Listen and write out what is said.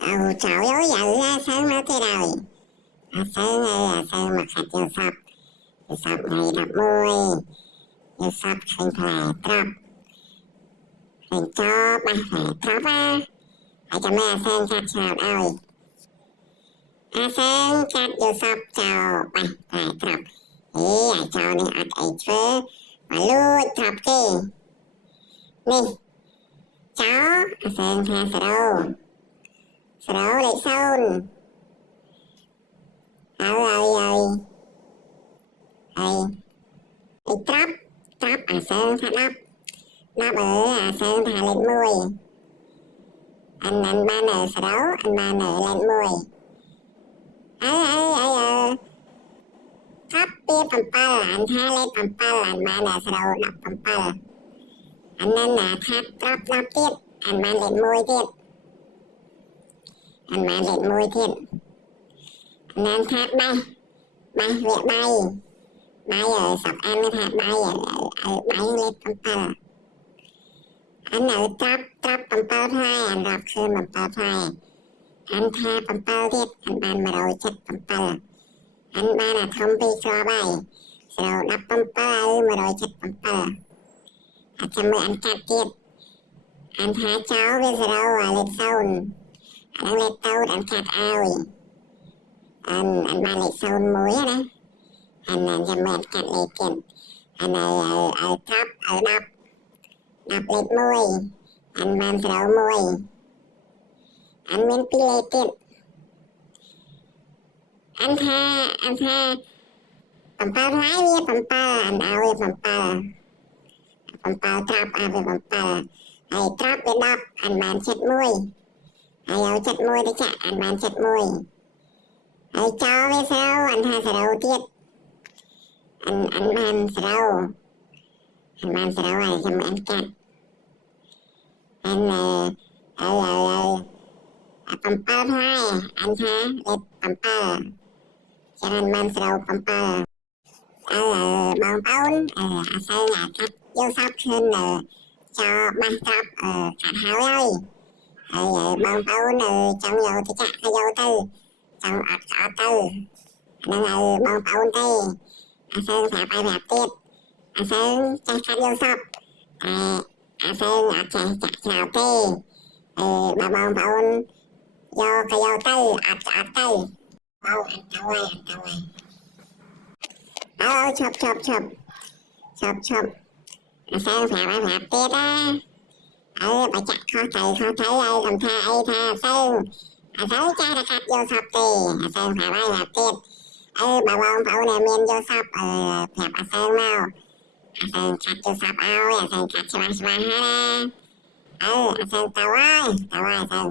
trời ơi giờ sơn nó thế rồi sơn ơi sơn mặt sạch vô sập ngày đập môi vô sập hình phải trọc hình cho ba phải trọc á phải cho mẹ sơn chặt chào đôi sơn chặt vô sập chào ba phải trọc ý chào này ấy chớ mà lui trọc kì nè cháu sơn tha sờ đâu lại sơn ơi trap sơn tha đắp ở sơn tha lên môi anh ba nở sờ đâu anh ba nở lên môi trap bia pầm pal anh tha lên pầm pal anh ba nở sờ đâu đắp pầm pal anh nên là thắt trap tiết anh ba lên môi tiết anh ba lên môi tiết anh nên thắt bay việc bay ở sọc anh mới thắt bay ở bay lên pầm pal anh ở trap pầm pal phai anh rập khơi pầm pal phai anh tha pầm pal tiết anh ban mà đầu chất pầm pal anh ban là thông pi cho bay sau đắp pầm pal mà đầu chất pầm pal cho mày anh cắt tiết anh tha cháu với sau lên sâu anh lên tàu anh cắt ao anh ban lên sâu muối đó anh cho mày anh cắt lên tiền anh ở trap ở đập lên môi anh ban sau môi anh miễn pi lên tiền anh tha pầm pal thái với pầm pal anh ao với pầm pal trap với pầm pal hay trap với đập anh ban chặt môi hay ao chặt môi để chặt anh ban chặt môi hay cho với sau anh tha sau tiết anh ban sau này cho mày anh cắt anh pầm pal thái anh tha lên pầm pal cho anh ban sau pầm pal bong bóng sơn cắt vô sóc hơn cho ba trap cắt háo ơi bong bóng trong dầu thì chắc cái dầu tư trong ọt tư nên bong bóng tê sơn phải bay đẹp tiết sơn chắc cắt vô sóc sơn chặt chào tê bà bong bóng vô cái dầu tư ọt tư anh tao ơi chụp sơn phải bay đẹp tiết á bà chặt khó thấy ai làm tha ai tha sơn sơn cha đã cắt vô sập tì sơn phải bay đẹp tiết bà bông phẫu này miên vô sập đẹp sơn mau sơn cắt vô sập ao sơn cắt cho ba ha sơn tao ơi sơn